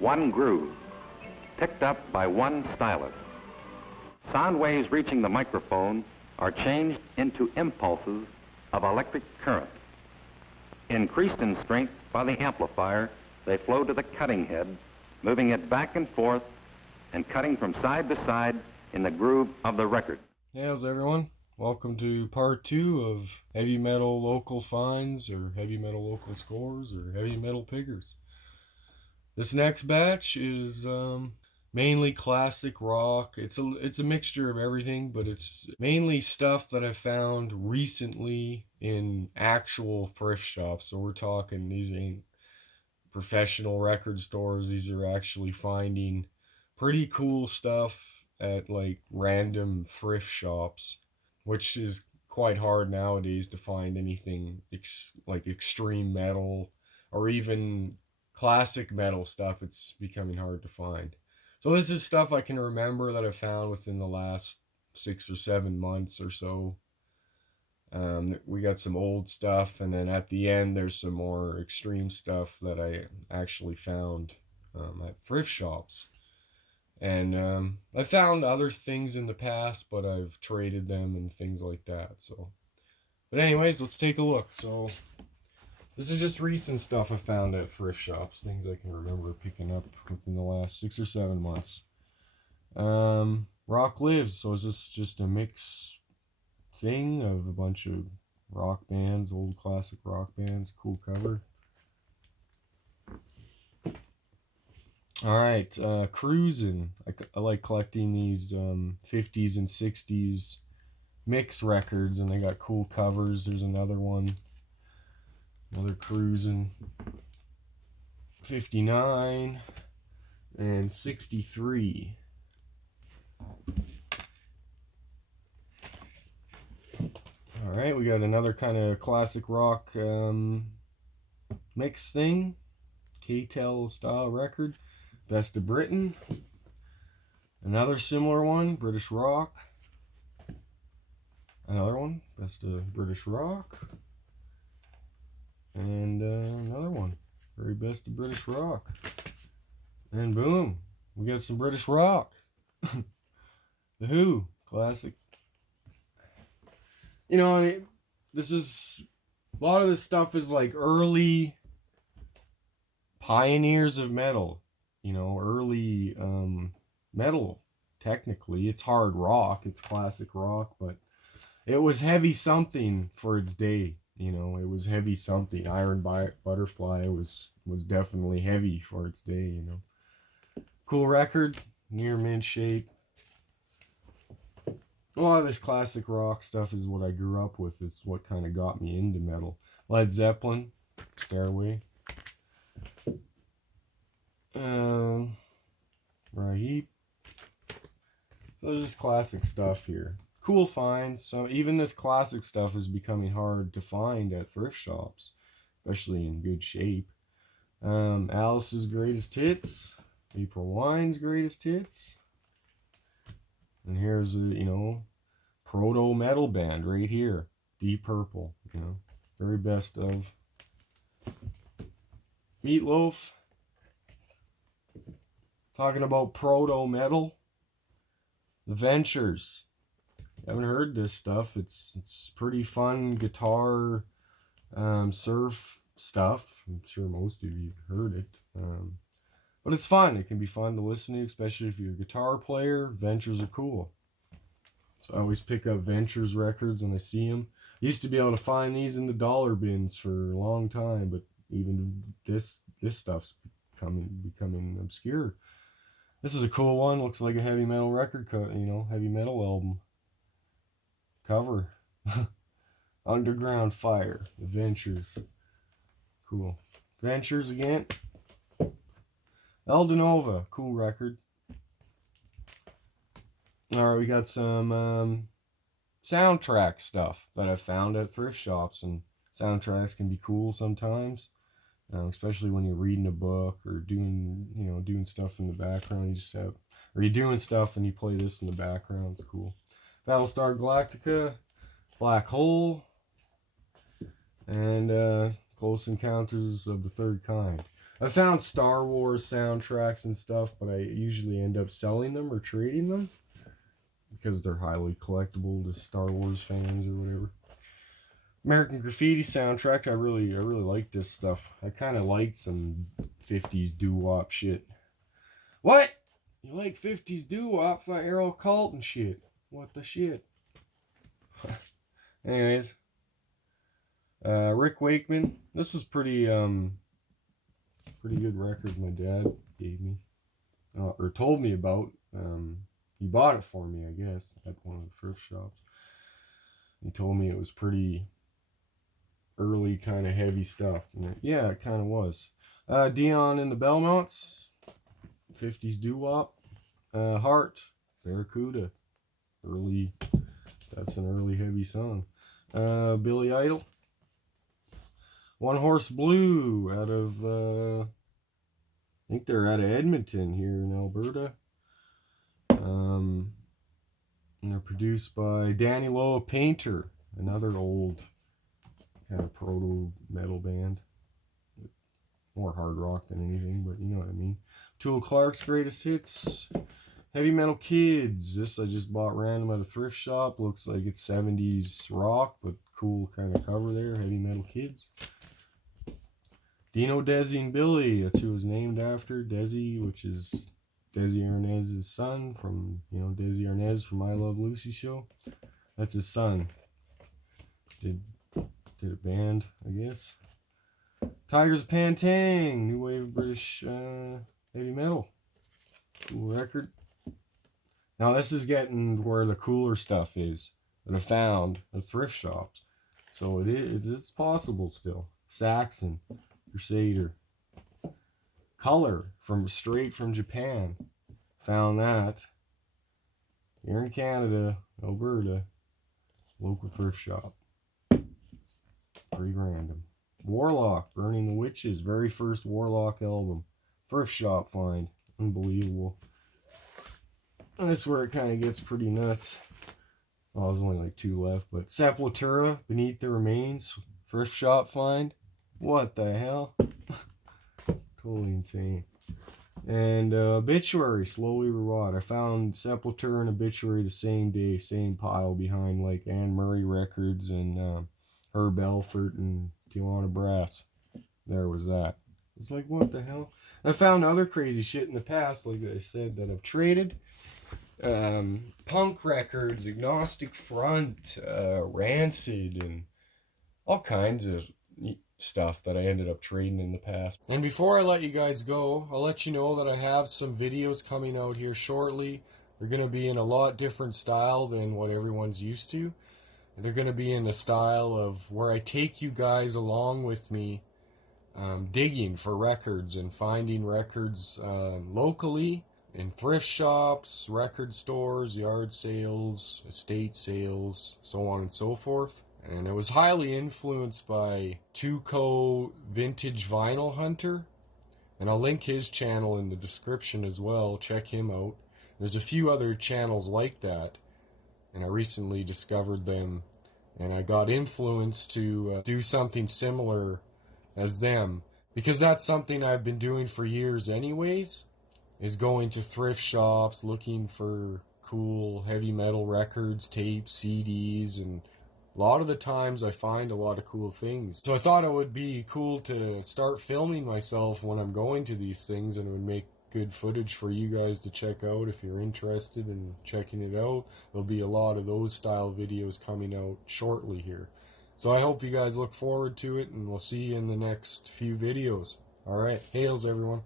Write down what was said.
one groove, picked up by one stylus. Sound waves reaching the microphone are changed into impulses of electric current. Increased in strength by the amplifier, they flow to the cutting head, moving it back and forth and cutting from side to side in the groove of the record. Hey, how's everyone? Welcome to part 2 of heavy metal local finds, or heavy metal local scores, or heavy metal pickers. This next batch is mainly classic rock. It's a mixture of everything, but it's mainly stuff that I found recently in actual thrift shops. So we're talking, these ain't professional record stores. These are actually finding pretty cool stuff at like random thrift shops, which is quite hard nowadays to find anything like extreme metal or even classic metal stuff. It's becoming hard to find. So this is stuff I can remember that I found within the last 6 or 7 months or so. We got some old stuff, and then at the end there's some more extreme stuff that I actually found at thrift shops. And I found other things in the past, but I've traded them and things like that. So, but anyways, let's take a look. So this is just recent stuff I found at thrift shops, things I can remember picking up within the last 6 or 7 months. Rock Lives. So is this just a mix thing of a bunch of rock bands, old classic rock bands? Cool cover. Alright, Cruisin'. I like collecting these 50s and 60s mix records, and they got cool covers. There's another one. Another Cruisin'. 59 and 63. Alright, we got another kind of classic rock mix thing. K-Tel style record. Best of Britain. Another similar one, British Rock. Another one, Best of British Rock. And another one, very Best of British Rock. And boom, we got some British rock. The Who, classic. You know, I mean, this is, a lot of this stuff is like early pioneers of metal. You know, early metal. Technically, it's hard rock, it's classic rock, but it was heavy something for its day. You know, it was heavy something. Iron Butterfly was definitely heavy for its day. You know, cool record, near mint shape. A lot of this classic rock stuff is what I grew up with. It's what kind of got me into metal. Led Zeppelin, Stairway. Right. So just classic stuff here. Cool finds. So even this classic stuff is becoming hard to find at thrift shops, especially in good shape. Alice's Greatest Hits. April Wine's Greatest Hits. And here's a, proto metal band right here. Deep Purple, very best of. Meatloaf. Talking about proto metal. The Ventures. Haven't heard this stuff. It's pretty fun guitar, surf stuff. I'm sure most of you have heard it. But it's fun. It can be fun to listen to, especially if you're a guitar player. Ventures are cool. So I always pick up Ventures records when I see them. I used to be able to find these in the dollar bins for a long time, but even this stuff's becoming obscure. This is a cool one. Looks like a heavy metal record heavy metal album cover. Underground Fire, The Ventures. Cool. Ventures again. Eldenova, cool record. Alright, we got some soundtrack stuff that I found at thrift shops, and soundtracks can be cool sometimes, especially when you're reading a book or doing stuff in the background. You're doing stuff and you play this in the background. It's cool. Battlestar Galactica, Black Hole, and Close Encounters of the Third Kind. I found Star Wars soundtracks and stuff, but I usually end up selling them or trading them because they're highly collectible to Star Wars fans or whatever. American Graffiti soundtrack, I really like this stuff. I kind of liked some 50s doo-wop shit. What? You like 50s doo-wop? Like Errol Cult and shit. What the shit? Anyways, Rick Wakeman. This was pretty good record my dad gave me, or told me about. He bought it for me, I guess, at one of the thrift shops. He told me it was pretty early, kind of heavy stuff. And yeah, it kind of was. Dion and the Belmonts, 50s doo-wop. Heart, Barracuda, early. That's an early heavy song. Billy Idol. One Horse Blue out of, I think they're out of Edmonton here in Alberta. And they're produced by Danny Lowe Painter, another old kind of proto metal band. More hard rock than anything, but you know what I mean. Tool Clark's Greatest Hits. Heavy Metal Kids. This I just bought random at a thrift shop. Looks like it's 70s rock, but cool kind of cover there. Heavy Metal Kids. Dino, Desi, and Billy. That's who it was named after. Desi, which is Desi Arnaz's son from, you know, Desi Arnaz from I Love Lucy show. That's his son. Did a band, I guess. Tigers of Pantang. New wave of British heavy metal. Cool record. Now this is getting where the cooler stuff is that I found at thrift shops. So it's possible still. Saxon, Crusader. Color straight from Japan. Found that here in Canada, Alberta, local thrift shop. Pretty random. Warlock, Burning the Witches, very first Warlock album. Thrift shop find. Unbelievable. And this is where it kind of gets pretty nuts. Oh, there's only like 2 left, but Sepultura, Beneath the Remains, thrift shop find. What the hell? Totally insane. And Obituary, Slowly Rot. I found Sepultura and Obituary the same day, same pile behind like Anne Murray Records and Herb Alford and Tijuana Brass. There was that. It's like, what the hell? I found other crazy shit in the past, like I said, that I've traded. Punk records, Agnostic Front, Rancid, and all kinds of stuff that I ended up trading in the past. And before I let you guys go, I'll let you know that I have some videos coming out here shortly. They're going to be in a lot different style than what everyone's used to. They're going to be in the style of where I take you guys along with me digging for records and finding records locally in thrift shops, record stores, yard sales, estate sales, so on and so forth. And it was highly influenced by Tuco Vintage Vinyl Hunter. And I'll link his channel in the description as well. Check him out. There's a few other channels like that. And I recently discovered them. And I got influenced to do something similar as them. Because that's something I've been doing for years anyways. Is going to thrift shops, looking for cool heavy metal records, tapes, CDs, and a lot of the times I find a lot of cool things. So I thought it would be cool to start filming myself when I'm going to these things, and it would make good footage for you guys to check out if you're interested in checking it out. There'll be a lot of those style videos coming out shortly here. So I hope you guys look forward to it, and we'll see you in the next few videos. Alright, hails everyone.